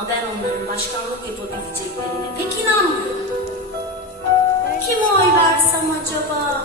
Ama ben onların başkanlık yapabileceklerine pek inanmıyorum. Kim oy versem acaba?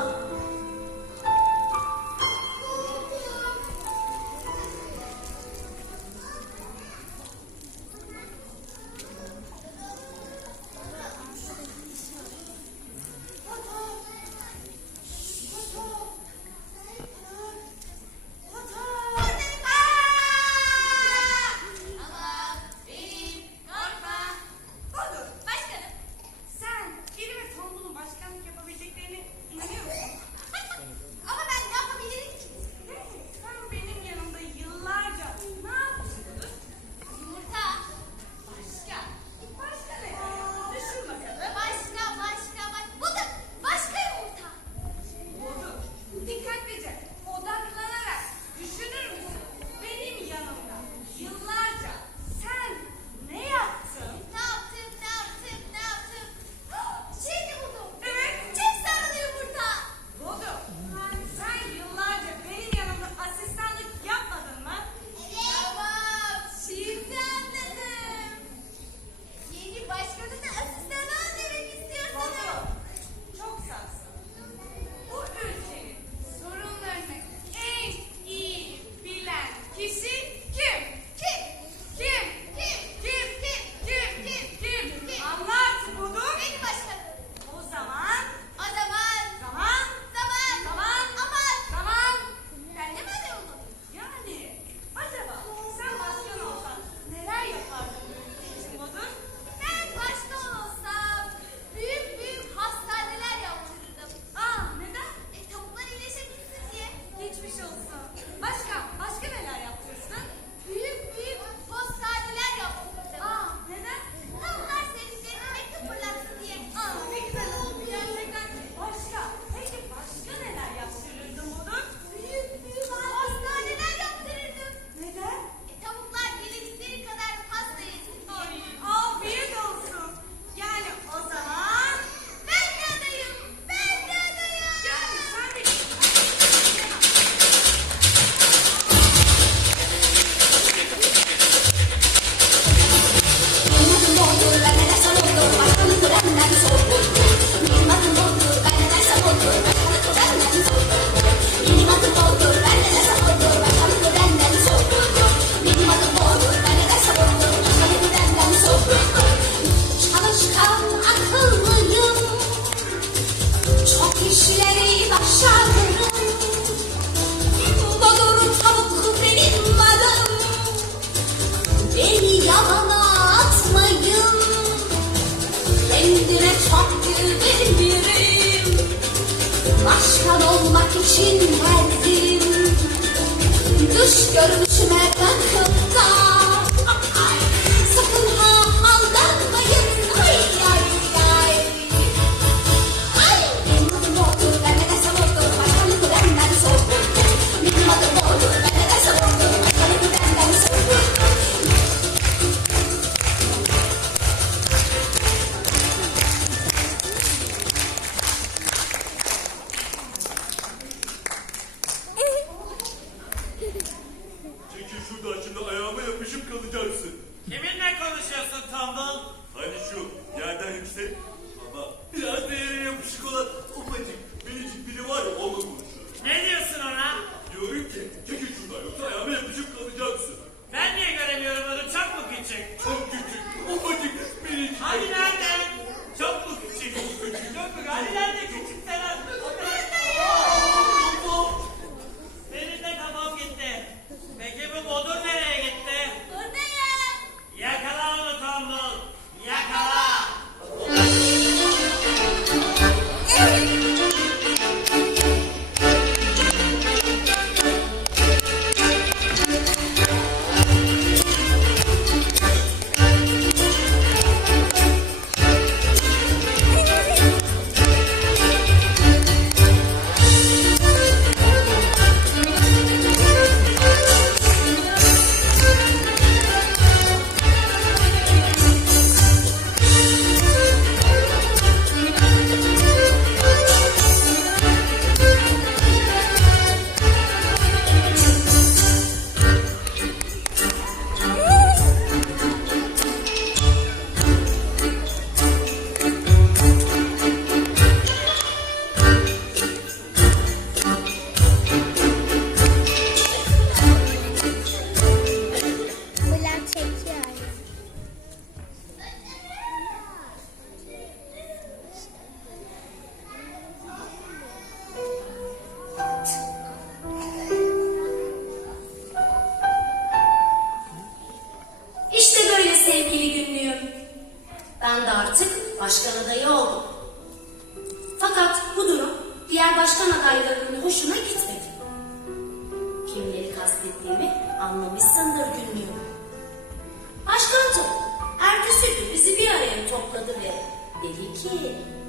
Yüreğim Başkan olmak için verdim Dış görünüşüme bakıp Quando meu. Ele que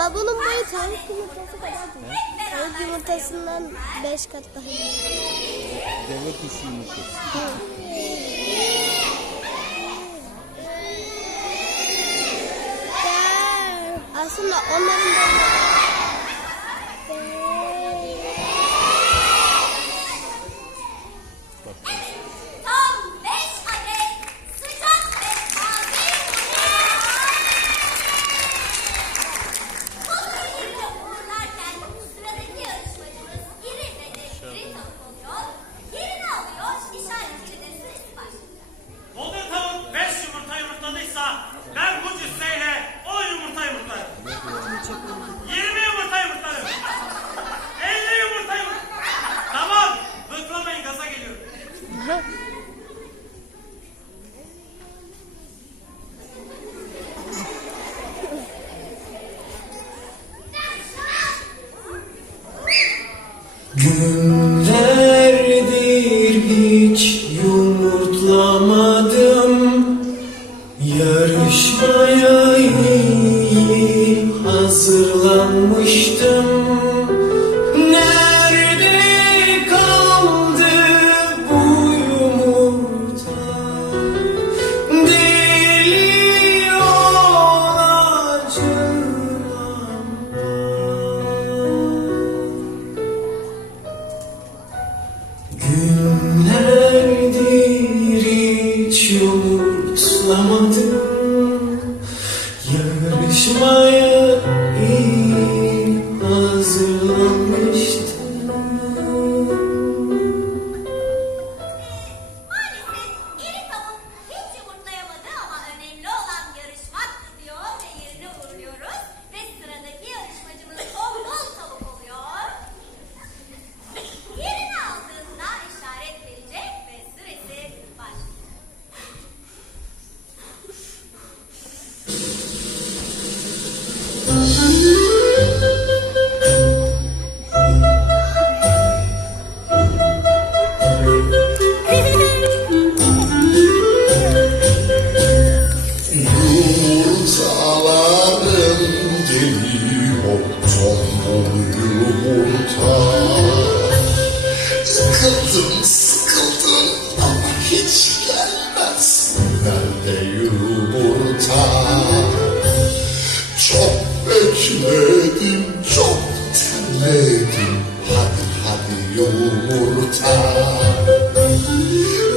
Ama bunun boyu tavuk yumurtası kadar değil. Tavuk yumurtasından beş kat daha büyük. Deve kuşu yumurtası. Aslında onların boyu...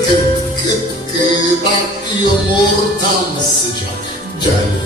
Küp küp küp yumurtam sıcak. Gel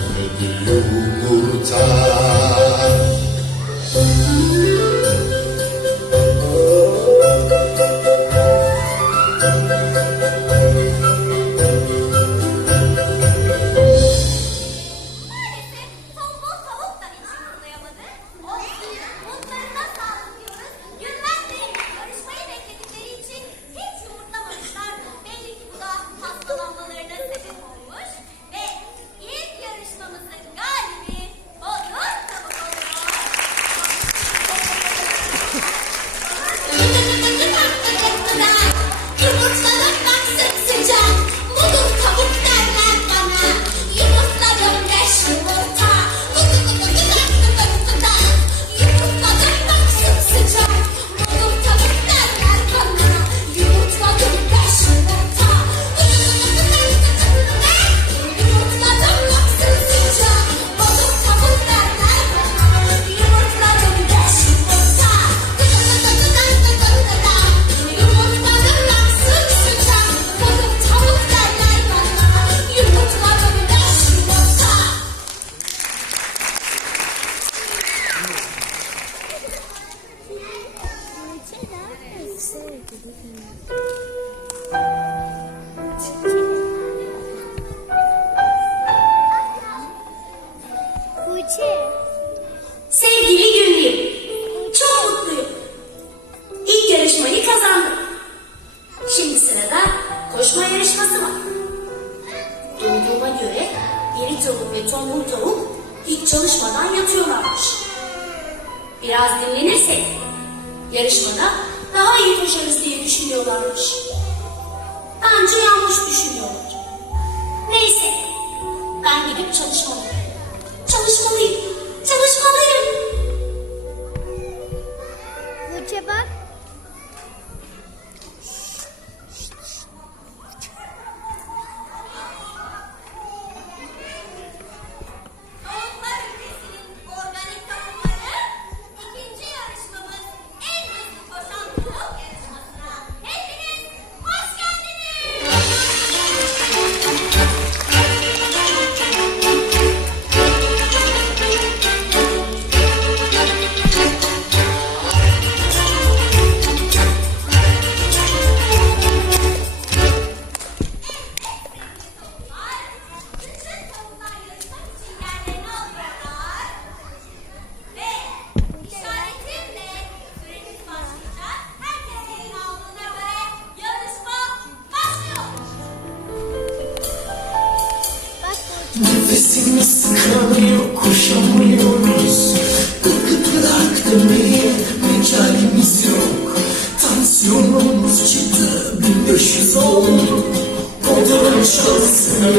sesini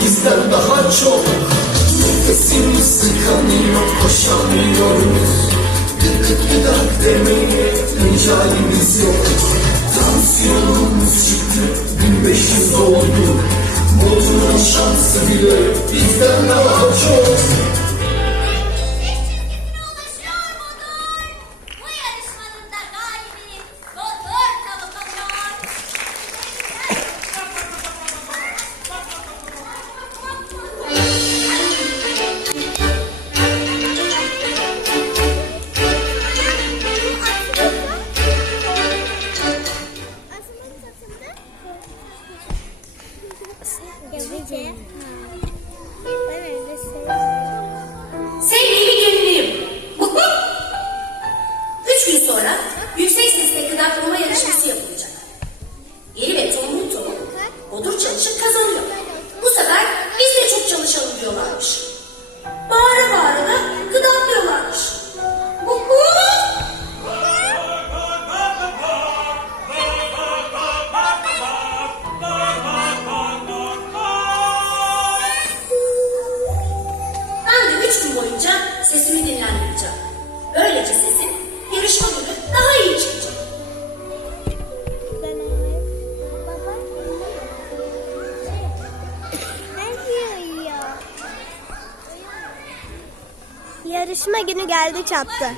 bizden daha çok. Nefesim sıkanıyor koşamıyorum. Gık gık gıdak demeye mücadelemiz yok. Tansiyonumuz çıktı 1500 oldu. Bozulun şansı bile bizden daha çok. geldi çattı.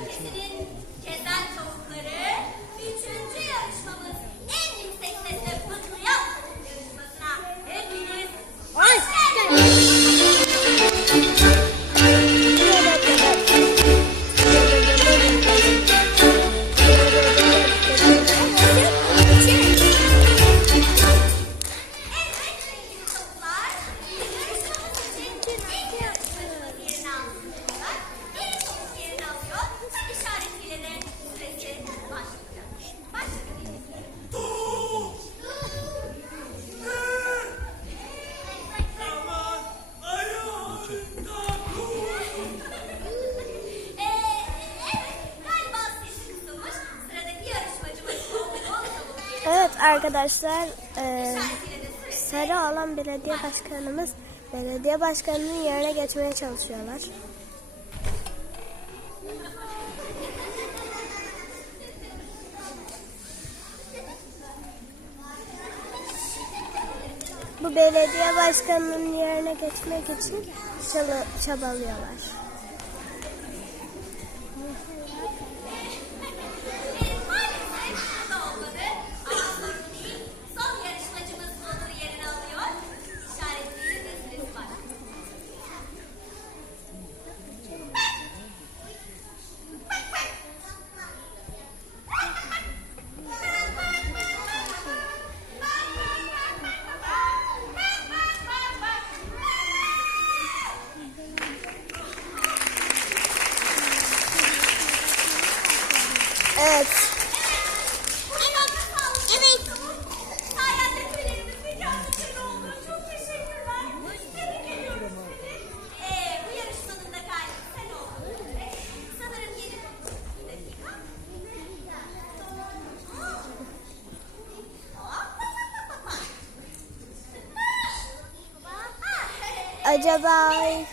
Sarı olan belediye başkanımız belediye başkanının yerine geçmeye çalışıyorlar. Bu belediye başkanının yerine geçmek için çabalıyorlar. Bye bye.